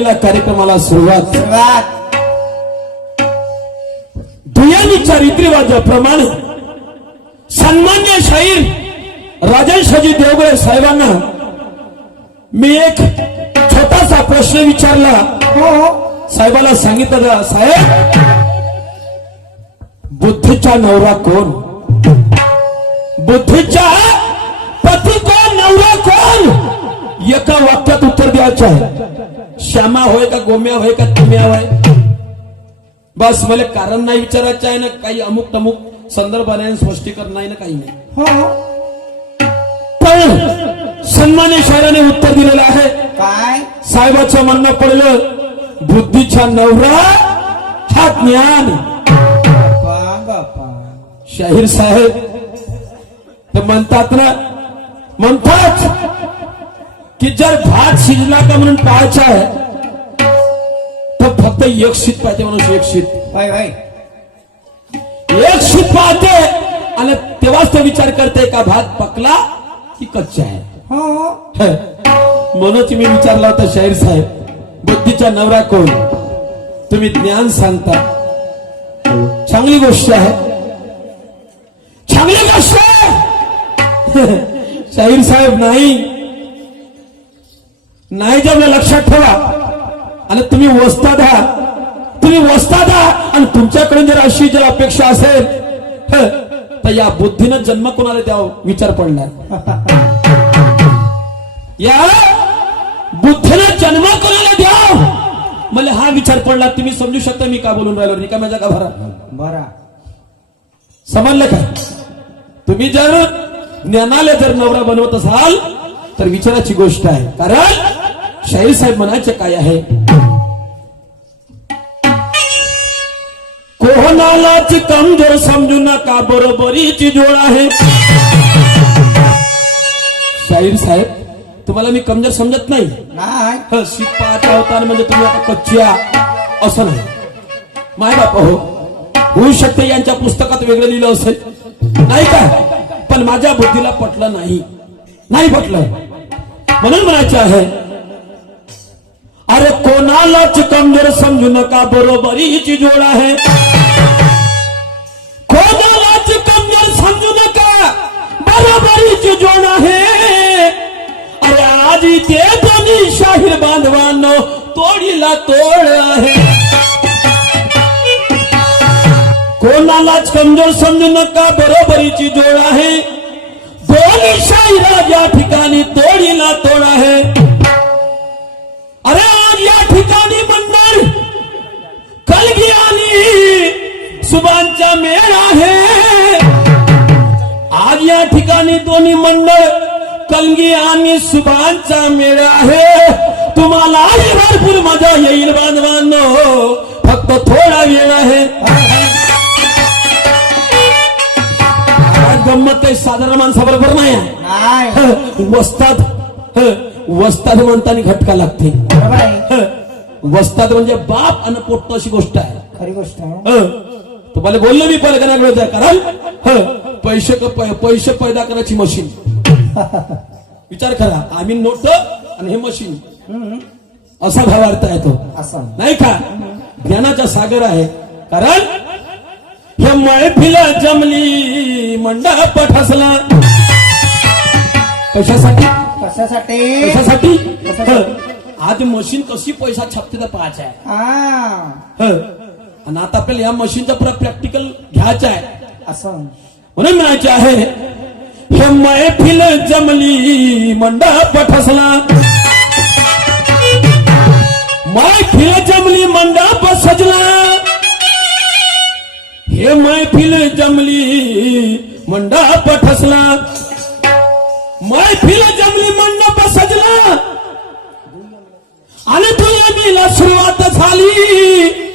दियमीला कार्यक्रमाला सुरुवात. दुयानीच्या रीतिरिवाजाप्रमाणे सन्मान्य शाहीर राजनशाजी देवगळे साहेबांना मी एक छोटासा प्रश्न विचारला. हो साहेबाला सांगितलं साहेब बुद्धीचा नवरा कोण? बुद्धीचा पती कोण नवरा कोण? एका वाक्यात उत्तर द्यायचं आहे. श्यामा होय का गोम्या होय का तुम्या होय? बस मला कारण नाही विचारायचं आहे ना काही अमुक तमुक संदर्भ नाही स्पष्टीकरण नाही ना काही नाही. हो. पण सन्मान्य शायराने उत्तर दिलेलं आहे. काय? साहेबाचं म्हणणं पडलं बुद्धीचा नवरा हा ज्ञान. बापा बापा शाहीर साहेब ते म्हणतात ना म्हणतात की जर भात शिजला का म्हणून पाहायचा आहे तर फक्त एक शीत पाहिजे म्हणून एक शीत होय होय एक शीत पाहते आणि तेव्हाच तो विचार करते का भात पकला की कच्चा आहे हो म्हणूनच मी विचारला होता शाहीर साहेब बुद्धीचा नवरा कोण? तुम्ही ज्ञान सांगता। चांगली गोष्ट आहे। चांगली गोष्ट शाहीर साहेब नाही। नाही जमलं लक्षात ठेवा. आणि तुम्ही वस्ताद आहात तुम्ही वस्ताद आहात आणि तुमच्याकडून जर अशी जर अपेक्षा असेल तर या बुद्धीनं जन्म कोणाला द्यावा? विचार पडलाय या बुद्धीनं जन्म कोणाला द्याव? मला हा विचार पडला. तुम्ही समजू शकता मी का बोलून राहिलो? रिकाम्याचा का भरा. बरा समजलं का? तुम्ही जर ज्ञानाला जर नवरा बनवत असाल तर विचाराची गोष्ट आहे. कारण शाहीर साहेब म्हणायचे काय आहे? कोणालाच कमजोर समजू नका बरोबरीची जोड आहे. शाहीर साहेब तुम्हाला मी कमजोर समजत नाही? आणि म्हणजे तुम्ही आता कच्च्या असं नाही. माय बाप हो होऊ शकते यांच्या पुस्तकात वेगळं लिहिलं असेल. नाही का? पण माझ्या बुद्धीला पटलं नाही. नाही पटलं. म्हणून म्हणायचे आहे अरे कोणालाच कमजोर समजू नका बरोबरीची जोड आहे? कोणालाच कमजोर समजू नका बरोबरीची जोड आहे? अरे आज ते दोन्ही शाहीर बांधवांनो तोडीला तोड आहे. कोणालाच कमजोर समजू नका बरोबरीची जोड आहे? दोन्ही शाहीर या ठिकाणी तोडीला तोड आहे. सुभांचा मेळ आहे. आज या ठिकाणी दोन्ही मंडळ कलगी आणि सुभांचा मेळ आहे. तुम्हाला भरपूर मजा येईल बांधवांनो. फक्त थोडा वेळ आहे. गंमत काही साधारण माणसाबरोबर नाही आहे. हं, वस्ताद म्हणताना घटका लागते. वस्ताद म्हणजे बाप आणि पोट्ट अशी गोष्ट आहे. खरी गोष्ट आहे. तुम्हाला बोललो मी जाय कारण हं, पैसे पैसे पैदा करायची मशीन विचार करा आम्ही नोट आणि हे मशीन. असा भावार्थ आहे तो. असं. नाही का? ज्ञानाचा सागर आहे. कारण हे मैफिल जमली मंडप ठसला कशासाठी? कशासाठी? कशासाठी? हं. आज मशीन कशी पैसा छापते तर पाहायचा आहे. हा. हं. आणि आता आपल्याला या मशीनचा पुरा प्रॅक्टिकल घ्यायचा आहे. असं म्हणून म्हणायचे आहे हे मैफिल जमली मंडप ठसला मैफिल जमली मंडप सजला. हे मैफिल जमली मंडप ठसला. मैफिल जमली मंडप सजला. आणि तुला सुरुवात झाली.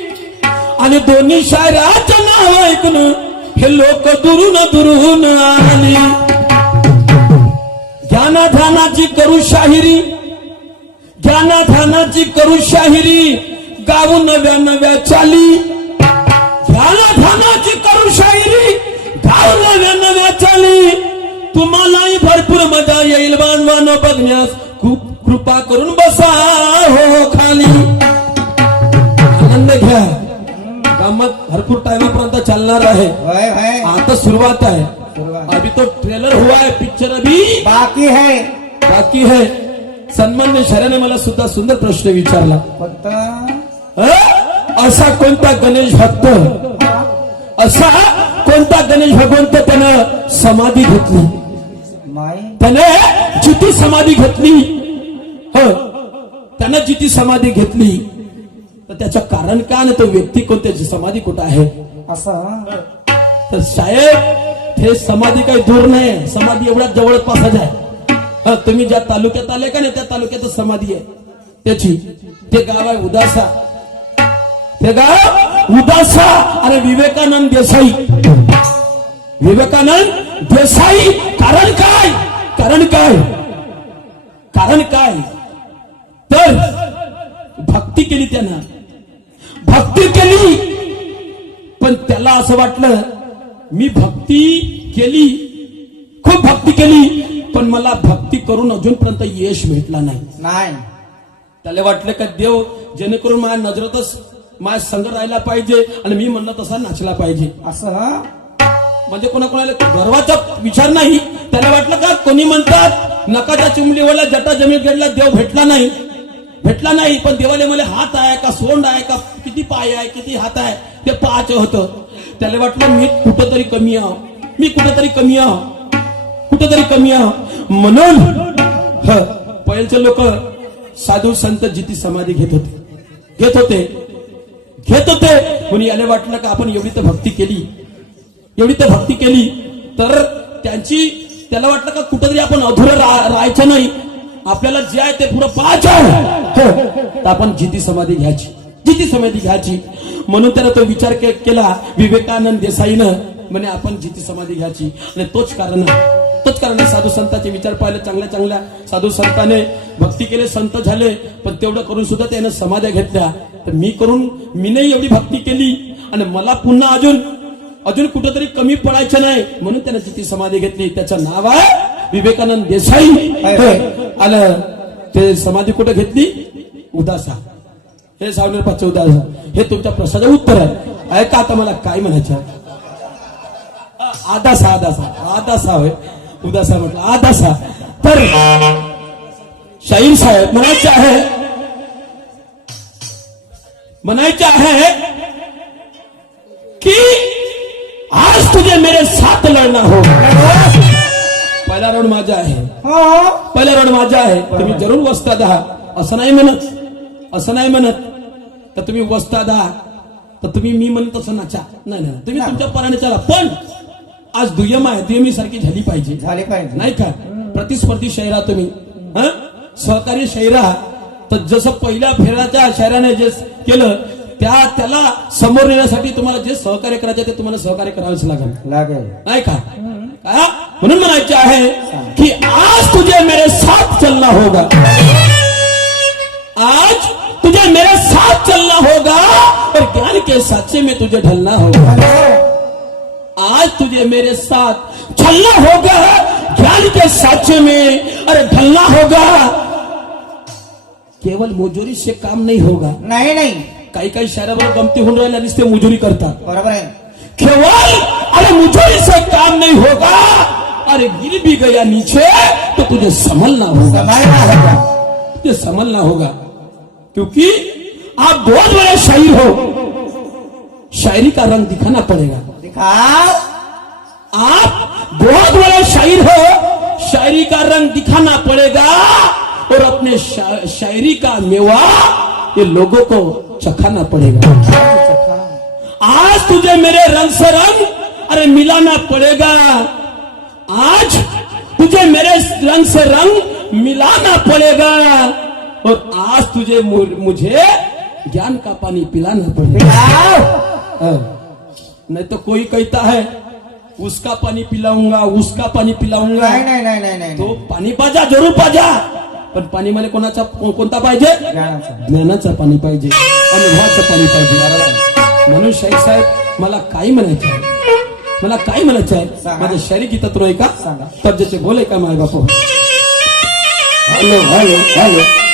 आणि दोन्ही शायराचं नाव ऐकून हे लोक दुरून दुरून आले. ज्ञानाधानाची करू शाहिरी ज्ञानाधानाची करू शाहिरी गाऊ नव्या नव्या चाली. ज्ञानाधानाची करू शाहिरी गाऊ नव्या नव्या चाली. तुम्हालाही भरपूर मजा येईल बांधवान बघण्यास. खूप कृपा करून बसा हो खाली. आनंद घ्या. कामात भरपूर टाइमापर्यंत चालणार आहे. होय होय. आता सुरुवात आहे. अभी तो ट्रेलर हुआ है पिक्चर अभी. बाकी है. बाकी है. सन्मान्य शराने मला सुद्धा सुंदर प्रश्न विचारला. अ? असा कोणता गणेश भक्त? असा कोणता गणेश भगवंत त्यानं समाधी घेतली? माई? त्याने जिती समाधी घेतली. हो. त्यानं जिती समाधी घेतली. तर त्याचं कारण काय ना तो व्यक्ती कोण त्याची समाधी कुठं आहे? असं. तर साहेब हे समाधी काही दूर नाही. समाधी एवढ्या जवळपासच आहे. हा, तुम्ही ज्या तालुक्यात आले का नाही त्या तालुक्यातच समाधी आहे. त्याची ते गाव आहे उदासा. ते गाव उदासा आणि विवेकानंद देसाई. विवेकानंद देसाई कारण काय? कारण काय? कारण काय? केली त्यानं. भक्ती केली. पण त्याला असं वाटलं मी भक्ती केली. खूप भक्ती केली. पण मला भक्ती करून अजूनपर्यंत यश भेटला नाही. नाही. त्याला वाटलं का देव जेणेकरून माझ्या नजरेतच माझ्या संग राहायला पाहिजे आणि मी म्हणलं तसा नाचला पाहिजे. असं म्हणजे कोणाकोणाला गर्वाचा विचार नाही. त्याला वाटलं का कोणी म्हणतात नकाच्या चिमलीवाला जटा जमीन गेडला देव भेटला नाही. भेटला नाही पण देवाने मला हात आहे का सोंड आहे का किती पाय आहे किती हात आहे ते पाहायचं होतं. त्याला वाटलं मी कुठंतरी कमी आहो. मी कुठंतरी कमी आहो. कुठंतरी कमी आहो. म्हणून ह, पहिलचे लोक साधू संत जिती समाधी घेत होते. घेत होते. घेत होते. कोणी याला वाटलं का आपण एवढी तर भक्ती केली. एवढी तर भक्ती केली. तर त्यांची त्याला वाटलं का कुठंतरी आपण अधुरं रा- राहायचं नाही. आपल्याला जे आहे ते पुढं पाहायचं हो. आपण जिती समाधी घ्यायची. जिती समाधी घ्यायची. म्हणून त्यानं तो विचार केला विवेकानंद देसाईनं. म्हणे आपण जिती समाधी घ्यायची. आणि तोच कारण तोच कारण साधू संतांचे विचार पाहिले चांगल्या चांगल्या. साधू संताने भक्ती केले संत झाले. पण तेवढं करून सुद्धा त्यानं समाध्या घेतल्या. तर मी करून मी नाही एवढी भक्ती केली. आणि मला पुन्हा अजून अजून कुठेतरी कमी पडायचं नाही. म्हणून त्यानं जिती समाधी घेतली. त्याचं नाव आहे विवेकानंद देसाई. आलं. ते समाधी कुठे घेतली? उदासा. हे सावनेर पाच उदासा. हे तुमच्या प्रश्नाचं उत्तर आहे. ऐका आता मला काय म्हणायचं. आदासा आदासा. आदासा होय. उदासा म्हटलं. आदासा. तर शाहीर साहेब म्हणायचे आहे. म्हणायचे आहे की आज तुझे मेरे साथ लढना हो. पहिला राऊंड माझा आहे. हो पहिला राऊंड माझा आहे. तुम्ही जरूर वस्ताद आहात असं नाही म्हणत. असं नाही म्हणत. तर तुम्ही वस्ताद आहात तर तुम्ही मी म्हणत तसं नाचा. नाही नाही तुम्ही तुमच्या पराने चला. पण आज दुय्यम आहे. दुय्यमी सारखी झाली पाहिजे. झाले पाहिजे. नाही का? प्रतिस्पर्धी शहरा तुम्ही. हं? सहकारी शहरा तर जसं पहिल्या फेऱ्याच्या शहराने जे केलं त्या त्याला समोर नेण्यासाठी तुम्हाला जे सहकार्य करायचे ते तुम्हाला सहकार्य करावेच लागेल. लागेल. नाही का? का? म्हणून म्हणायचे आहे की आज तुझे मेरे साथ चलना होगा. आज तुझे मेरे साथ चलना होगा और ज्ञान के साचे में तुझे ढलना होगा. आज तुझे मेरे साथ चलना होगा ज्ञान के साचे में अरे ढलना होगा. केवल मुजोरी से काम नहीं होगा. नहीं नाही. काही काही शहरावर गमती होऊन राहिल्या नुसते मुजुरी करतात. बरोबर आहे. केवल अरे मुझे से काम नहीं होगा. अरे गिर भी गया नीचे तो तुझे संभलना होगा. होगा. तुझे संभलना होगा. क्योंकि आप बहुत बड़े शायर हो. शायरी का रंग दिखाना पड़ेगा. दिखाओ आप बहुत बड़े शायर हो. शायरी का रंग दिखाना पड़ेगा. और अपने शा, शायरी का मेवा ये लोगों को चखाना पड़ेगा। आज तुझे मेरे रंग से रंग अरे मिलाना पड़ेगा। आज तुझे मेरे रंग से रंग मिलाना पड़ेगा। और आज तुझे मुझे ज्ञान का पानी पिलाना पड़ेगा। नहीं तो कोई कहता है उसका पानी पिलाऊँगा उसका पानी पिलाऊँगा। नाही नाही नाही नाही तो पानी बाजा ज़रूर पाजा पण पाणी मला कोणाचा कोणता पाहिजे? ज्ञानाचं. पाणी पाहिजे अनुभवाचं पाणी पाहिजे. म्हणून शाहीर साहेब मला काय म्हणायचं आहे. मला काय म्हणायचं आहे. माझं शायरी गीतात आहे का? ज्याचे बोले का माय बाप हॅलो हॅलो हॅलो.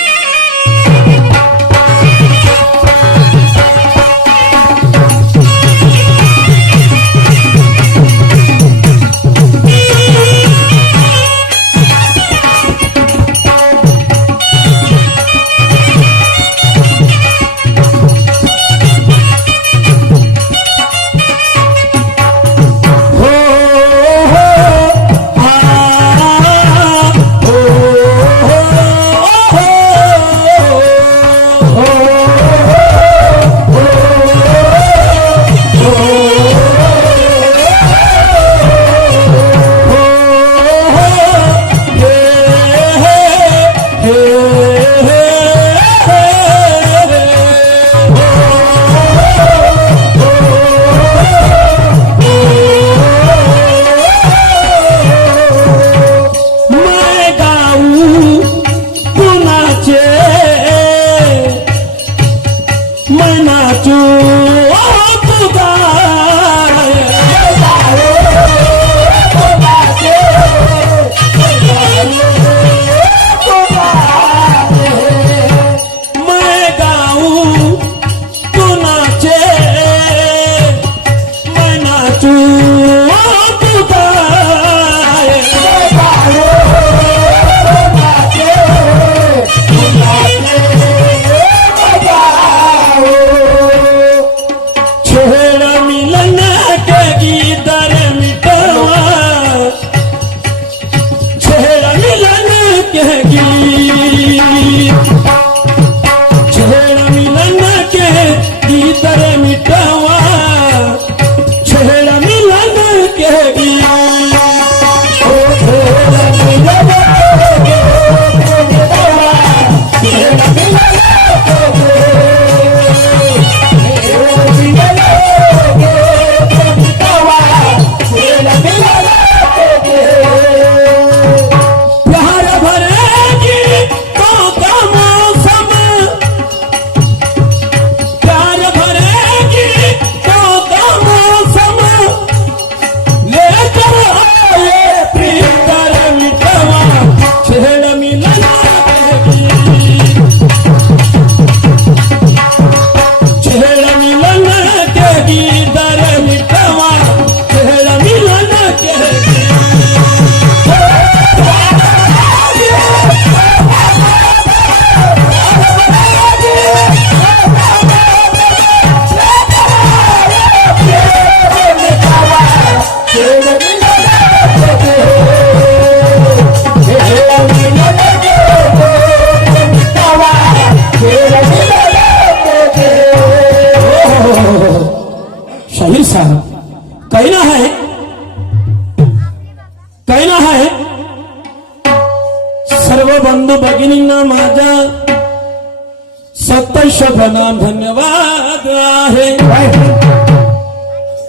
सत्य प्रणाम धन्यवाद आहे।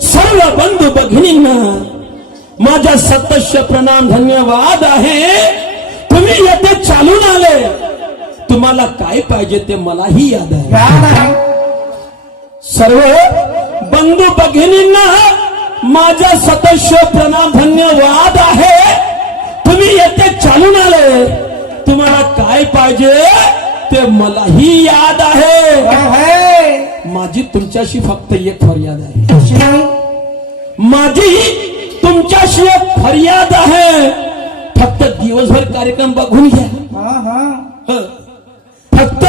सर्व बंधू भगिनींना माझा सतस्य प्रणाम धन्यवाद आहे। तुम्ही येथे चालून आले। तुम्हाला काय पाहिजे ते मलाही याद आहे। सर्व बंधू भगिनींना माझा सतस्य प्रणाम धन्यवाद आहे। तुम्ही येथे चालून आले। तुम्हाला काय पाहिजे ते मलाही याद आहे. काय आहे माझी तुमच्याशी फक्त एक फरियाद आहे. माझी तुमच्याशी एक फरियाद आहे. फक्त दिवसभर कार्यक्रम बघून घ्या. हा हा. हं. फक्त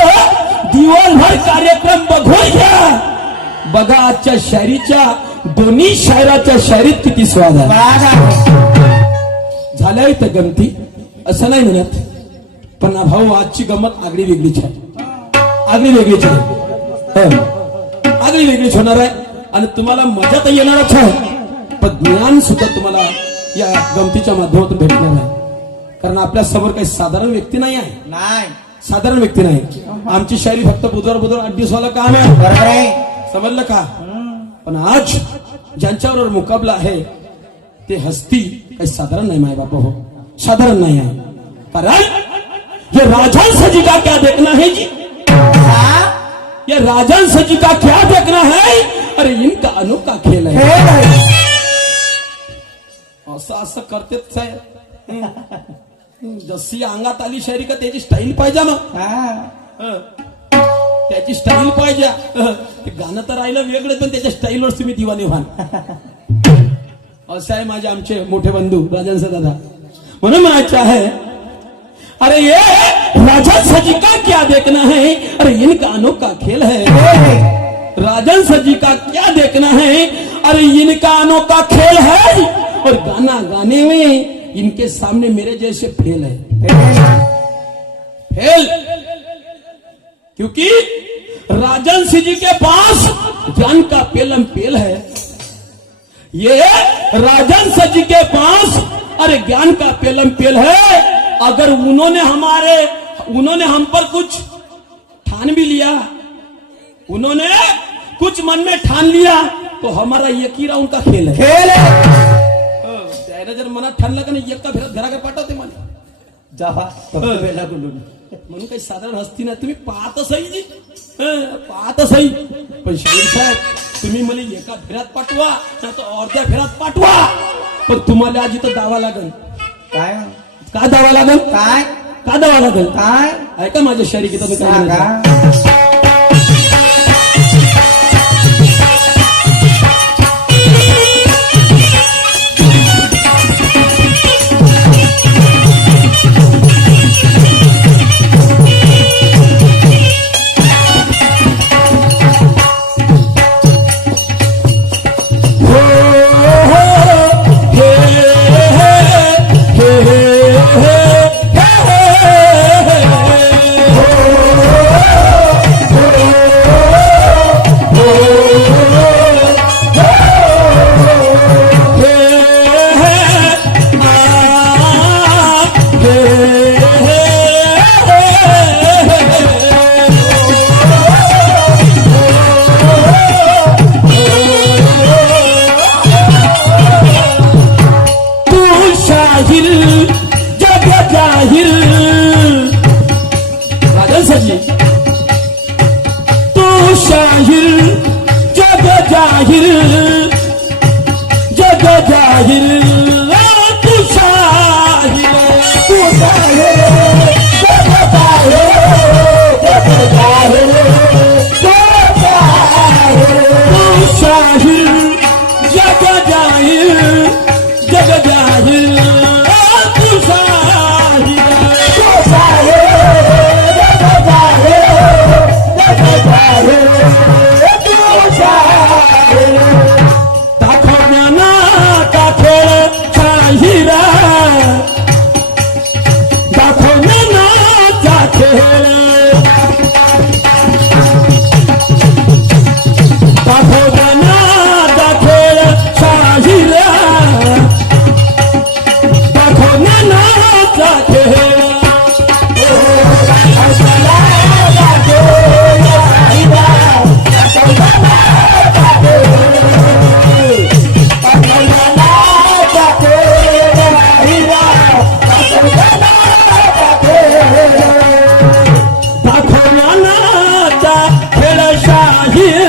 दिवसभर कार्यक्रम बघून घ्या. बघा आजच्या शायरीच्या दोन्ही शायराच्या शायरीत किती स्वाद आहे. झाल्या इथं गमती. असं नाही म्हणत. पण भाऊ आजची गमत आगळी वेगळीच आहे. आगळी वेगळीच आहे. हं. आगळी वेगळीच होणार आहे. आणि तुम्हाला मजा तर येणारच आहे. पण ज्ञान सुद्धा तुम्हाला या गमतीच्या माध्यमातून भेटणार आहे. कारण आपल्यासमोर काही साधारण व्यक्ती नाही आहे. नाही. साधारण व्यक्ती नाही. आमची शायरी फक्त बुधवार बुधवार आठ दिवसाला काम आहे. बरोबर आहे. समजलं का? पण आज ज्यांच्याबरोबर मुकाबला आहे ते हस्ती काही साधारण नाही माय बाबा हो. साधारण नाही आहे. कारण ये राजन सजी का क्या देखना है जी? हा? ये राजन सजी का क्या देखना है? अरे इनका अनोखा खेल है। असं असं करतेच. जशी अंगात आली शायरी का त्याची स्टाईल पाहिजे हा। हं. त्याची स्टाईल पाहिजे. ते गाणं तर राहिलं वेगळं पण त्याच्या स्टाईलवर तुम्ही दिवाने व्हाल. असं आहे माझे आमचे मोठे बंधू राजन दादा. म्हणून म्हणायचं आहे अरे ये राजन सजी का क्या देखना है? अरे इन इनका अनोखा खेल है। राजन सजी का क्या देखना है? अरे इन इनका अनोखा खेल है। और गाना गाने में इनके सामने मेरे जैसे फेल है। फेल। क्योंकि राजन सिंह जी के पास ज्ञान का पेलम पेल है। ये राजन सिंह जी के पास, अरे ज्ञान का पेलम पेल है। अगर उन्होंने हमारे उन्होंने हम पर कुछ ठान भी लिया उन्होंने कुछ मन में ठान लिया तो हमारा एक ही राउंड का खेल है। खेळ आहे. त्याला जर मनात ठाणलं का नाही एक का फिरत घराकडे पाठवते मला जावा बेला बोलून म्हणून काही साधारण हस्ती नाही तुम्ही पाहत सही जी। हं, पाहत सही। पण शाहीर साहेब तुम्ही मला एका फेऱ्यात पाठवा नाही तर अर्ध्या फेऱ्यात पाठवा। पण तुम्हाला आज इथं दावा लागल काय? का दावा लागल? काय? का दावा लागल? काय? ऐका माझ्या शायरी गीता मी काय ஆகிய